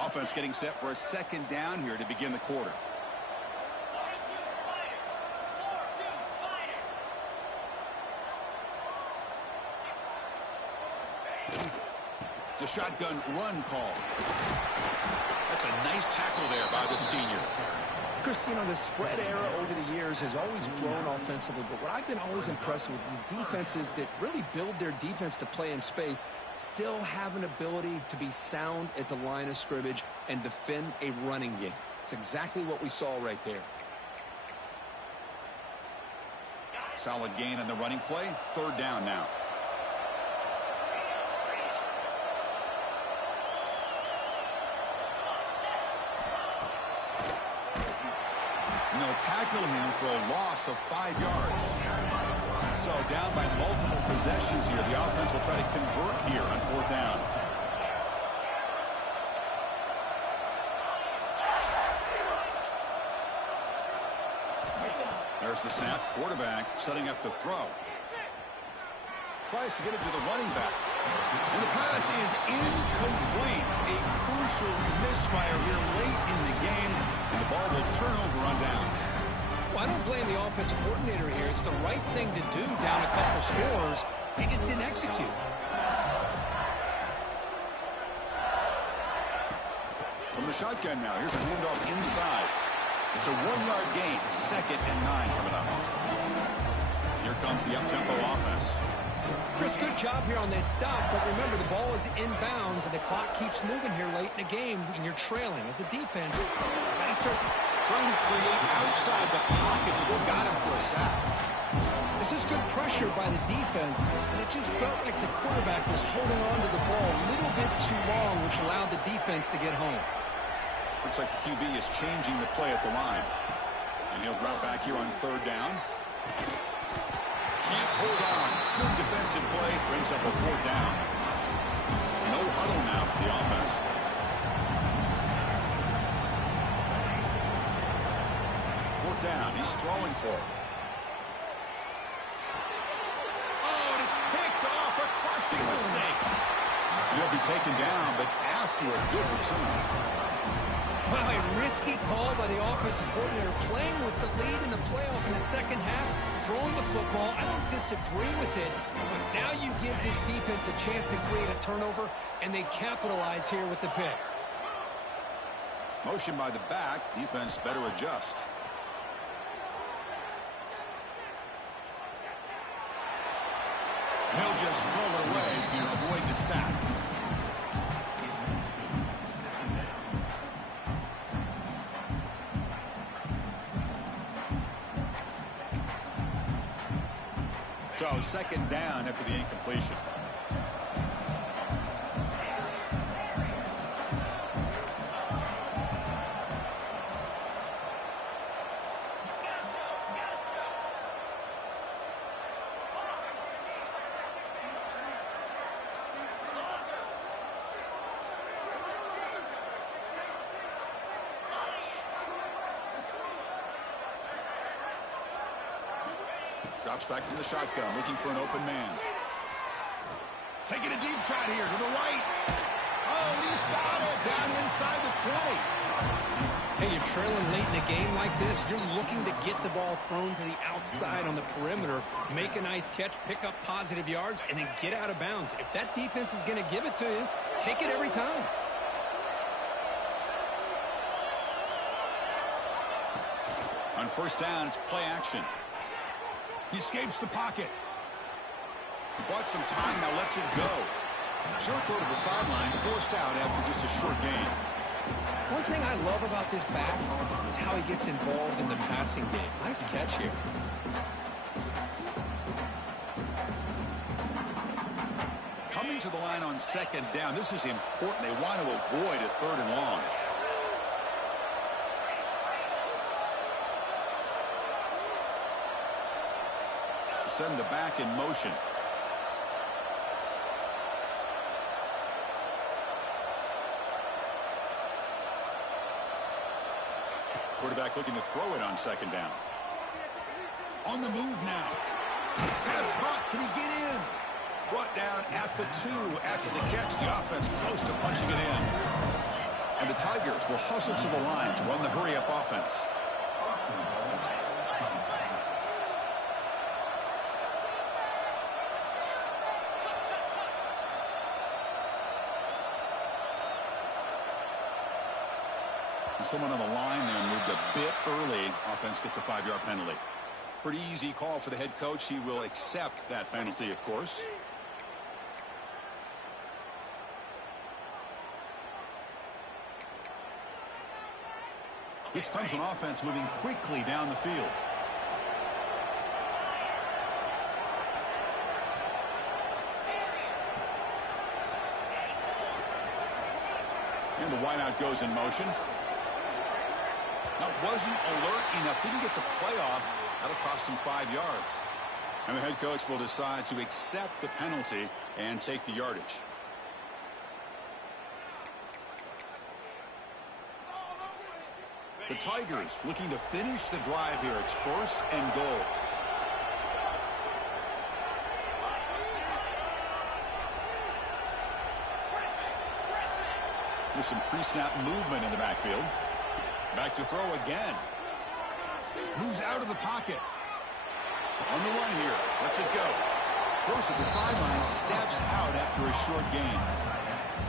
Offense getting set for a second down here to begin the quarter. It's a shotgun run call. That's a nice tackle there by the senior. Chris, you know, the spread era over the years has always grown offensively, but what I've been always impressed with the defenses that really build their defense to play in space still have an ability to be sound at the line of scrimmage and defend a running game. It's exactly what we saw right there. Solid gain on the running play. 3rd down now. And they'll tackle him for a loss of 5 yards. So down by multiple possessions here. The offense will try to convert here on 4th down. There's the snap. Quarterback setting up the throw. Tries to get it to the running back. And the pass is incomplete. A crucial misfire here late in the game. And the ball will turn over on downs. Well, I don't blame the offensive coordinator here. It's the right thing to do down a couple scores. They just didn't execute. From the shotgun now. Here's a handoff inside. It's a 1-yard gain. 2nd and 9 coming up. Here comes the up-tempo offense. Chris, good job here on that stop, but remember the ball is inbounds and the clock keeps moving here late in the game and you're trailing. As a defense, you got to start trying to create outside the pocket, but they've got him for a sack. This is good pressure by the defense, but it just felt like the quarterback was holding on to the ball a little bit too long, which allowed the defense to get home. Looks like the QB is changing the play at the line. And he'll drop back here on 3rd down. Can't hold on. Good defensive play. Brings up a 4th down. No huddle now for the offense. 4th down. He's throwing for it. Oh, and it's picked off. A crushing mistake. He'll be taken down, but after a good return. Well, a risky call by the offensive coordinator, playing with the lead in the playoff in the second half, throwing the football. I don't disagree with it, but now you give this defense a chance to create a turnover, and they capitalize here with the pick. Motion by the back. Defense better adjust. He'll just throw it away to avoid the sack. So 2nd down after the incompletion. Drops back from the shotgun, looking for an open man. Taking a deep shot here to the right. Oh, and he's got it down inside the 20. Hey, you're trailing late in a game like this. You're looking to get the ball thrown to the outside on the perimeter, make a nice catch, pick up positive yards, and then get out of bounds. If that defense is going to give it to you, take it every time. On 1st down, it's play action. He escapes the pocket. He bought some time, now lets it go. Short throw to the sideline, forced out after just a short gain. One thing I love about this back is how he gets involved in the passing game. Nice catch here. Coming to the line on 2nd down, this is important. They want to avoid a 3rd and long. send the back in motion. Quarterback looking to throw it on second down. On the move now. Pass caught. Can he get in? Brought down at the 2 after the catch. The offense close to punching it in. And the Tigers will hustle to the line to run the hurry-up offense. And someone on the line there moved a bit early. Offense gets a 5-yard penalty. Pretty easy call for the head coach. He will accept that penalty, of course. This comes an offense moving quickly down the field. And the wideout goes in motion. That wasn't alert enough. Didn't get the play off. That'll cost him 5 yards. And the head coach will decide to accept the penalty and take the yardage. The Tigers looking to finish the drive here. It's 1st and goal. With some pre-snap movement in the backfield. Back to throw again. Moves out of the pocket. On the run here. Lets it go. Goes at the sideline. Steps out after a short gain.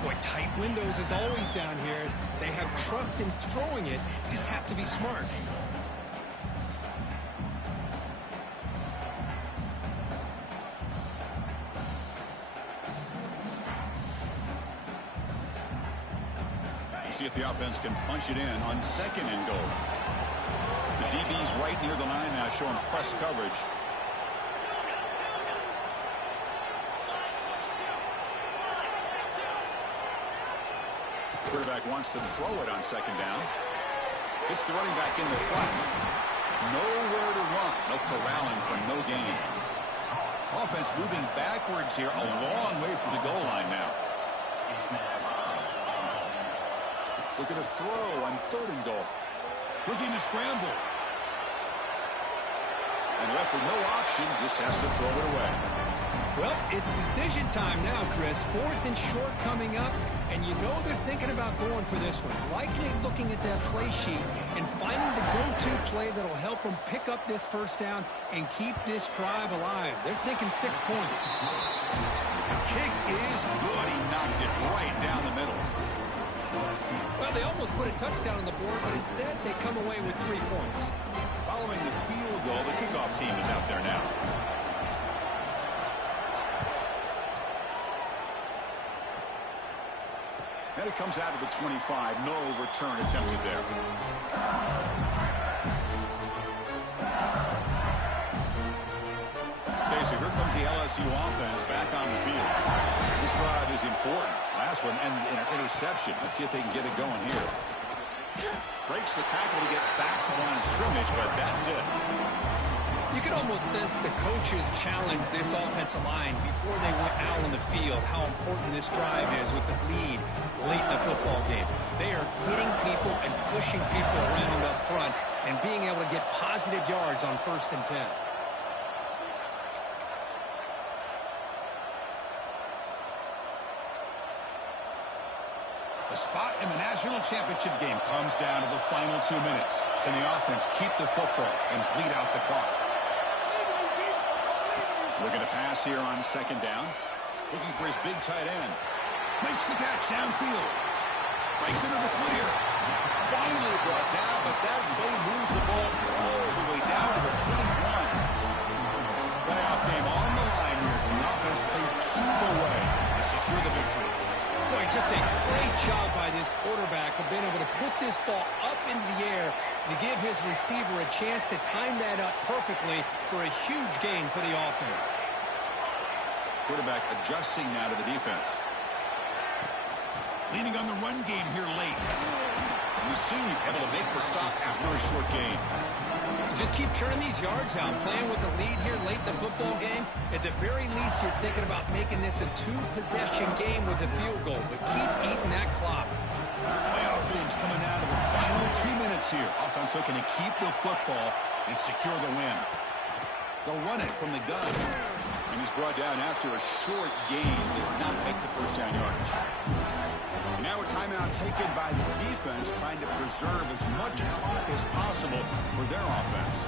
Boy, tight windows as always down here. They have trust in throwing it. Just have to be smart. See if the offense can punch it in on 2nd and goal. The DB's right near the line now, showing press coverage. Quarterback wants to throw it on 2nd down. Hits the running back in the front. Nowhere to run. No corralling for no gain. Offense moving backwards here, a long way from the goal line now. Looking to throw on 3rd and goal. Looking to scramble. And left with no option, just has to throw it away. Well, it's decision time now, Chris. 4th and short coming up, and you know they're thinking about going for this one. Likely looking at that play sheet and finding the go-to play that'll help them pick up this 1st down and keep this drive alive. They're thinking 6 points. The kick is good. He knocked it right down the middle. Well, they almost put a touchdown on the board, but instead they come away with 3 points. Following the field goal, the kickoff team is out there now. And it comes out of the 25. No return attempted there. Okay, so here comes the LSU offense back on the field. This drive is important. Last one and an interception. Let's see if they can get it going here. Breaks the tackle to get back to the line of scrimmage, but that's it. You can almost sense the coaches challenge this offensive line before they went out on the field, how important this drive is with the lead late in the football game. They are hitting people and pushing people around up front and being able to get positive yards on 1st and 10. The spot in the national championship game comes down to the final 2 minutes. Can the offense keep the football and bleed out the clock? Looking to pass here on 2nd down. Looking for his big tight end. Makes the catch downfield. Breaks into the clear. Finally brought down, but that way moves the ball all the way down to the 21. Playoff game on the line here. Can the offense play keep away to secure the victory? Boy, just a great job by this quarterback of being able to put this ball up into the air to give his receiver a chance to time that up perfectly for a huge gain for the offense. Quarterback adjusting now to the defense. Leaning on the run game here late. Musim able to make the stop after a short gain. Just keep churning these yards out. Playing with a lead here late in the football game, at the very least, you're thinking about making this a two-possession game with a field goal. But keep eating that clock. Playoff games coming down to the final 2 minutes here. Offense looking to keep the football and secure the win. They'll run it from the gun. And he's brought down after a short gain. Does not make the first down yardage. And now a timeout taken by the defense, trying to preserve as much clock as possible for their offense.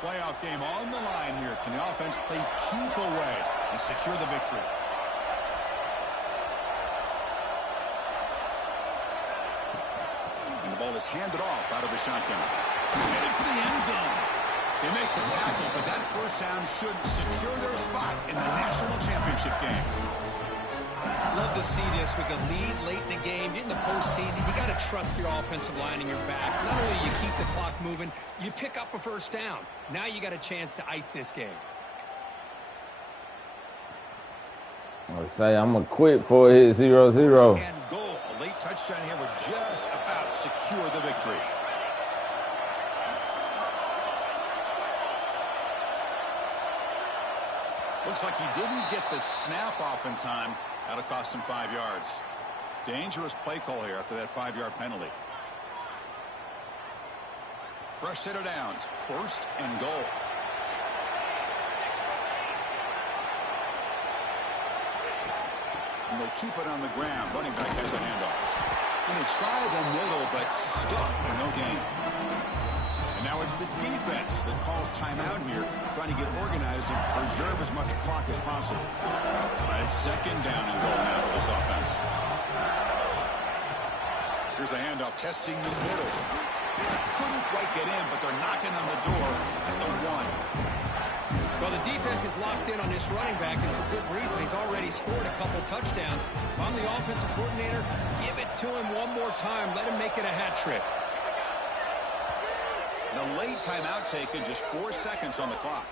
Playoff game on the line here. Can the offense play keep away and secure the victory? And the ball is handed off out of the shotgun. Headed for the end zone. They make the tackle, but that first down should secure their spot in the national championship game. Love to see this. We can lead late in the game. In the postseason, you got to trust your offensive line in your back. Not only do you keep the clock moving, you pick up a first down. Now you got a chance to ice this game. I'll say I'm going to quit for it 0-0. And goal. A late touchdown here would just about secure the victory. Looks like he didn't get the snap off in time. That'll cost him 5 yards. Dangerous play call here after that 5-yard penalty. Fresh set of downs. First and goal. And they'll keep it on the ground. Running back has a handoff. And they try the middle, but stuck for no gain. And now it's the defense that calls timeout here, trying to get organized and preserve as much clock as possible. All right, it's second down and goal now for this offense. Here's a handoff, testing the middle. Couldn't quite get in, but they're knocking on the door at the 1. Well, the defense is locked in on this running back, and for good reason. He's already scored a couple touchdowns. If I'm the offensive coordinator, give it to him one more time. Let him make it a hat trick. And a late timeout taken, just 4 seconds on the clock.